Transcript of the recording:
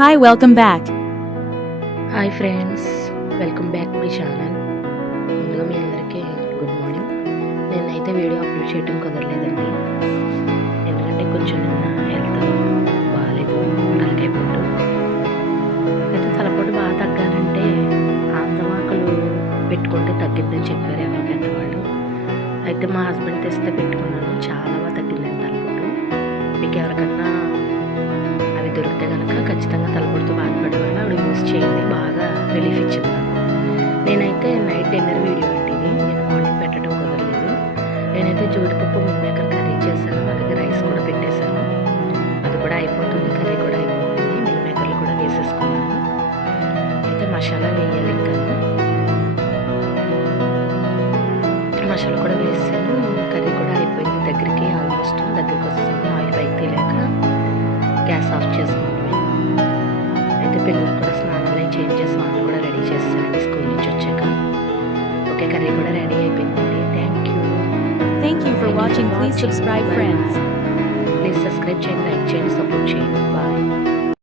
Hi, welcome back. Hi friends, welcome back my channel. ముందుగా మీ అందరికీ good morning. నేనైతే video upload చేయడం కుదరలేదండి, ఎందుకంటే కొంచెం నిన్న హెల్త్ బాగాలేదు, తలకాయపోటు. అయితే తలపోటు బాగా తగ్గాలంటే ఆంతమాకులు పెట్టుకుంటే తగ్గిద్దని చెప్పారు ఎవరో పెద్దవాళ్ళు. అయితే మా హస్బెండ్ తెస్తే పెట్టుకున్నాను, చాలా బాగా తగ్గిందండి తలపోటు. మీకు ఎవరికన్నా అవి దొరికితే కనుక ఖచ్చితంగా తలపోటుతో బాధపడేవాళ్ళు ఆవిడ యూజ్ చేయండి, బాగా రిలీఫ్ ఇచ్చింది నాకు. నేనైతే నైట్ డిన్నర్ వీడియో అండి ఇది, నేను మార్నింగ్ పెట్టడం కుదరలేదు. నేనైతే జీడిపప్పు మిల్మేకర్ కర్రీ చేశాను, అలాగే రైస్ కూడా పెట్టేశాను. అది కూడా అయిపోతుంది, కర్రీ కూడా అయిపోతుంది. మిల్మేకర్లు కూడా వేసేసుకున్నాను. అయితే మసాలా వేయాలి, ఇంకా మసాలా కూడా వేసాను. కర్రీ కూడా అయిపోయింది, దగ్గరికి ఆల్మోస్ట్ దగ్గరికి వస్తుంది. ఆయిల్ పైకి తెలియక గ్యాస్ ఆఫ్ చేసుకుంటాను. అయితే పిల్లలకు కూడా స్నానాలు చేంజ్ చేసి వాళ్ళు కూడా రెడీ చేస్తానండి స్కూల్ నుంచి వచ్చాక. ఓకే, కర్రీ కూడా రెడీ అయిపోయిందండి. Thank you. Thank you for watching. Please subscribe, friends. Please subscribe చేయండి, లైక్ చేయండి, సపోర్ట్ చేయండి. బాయ్.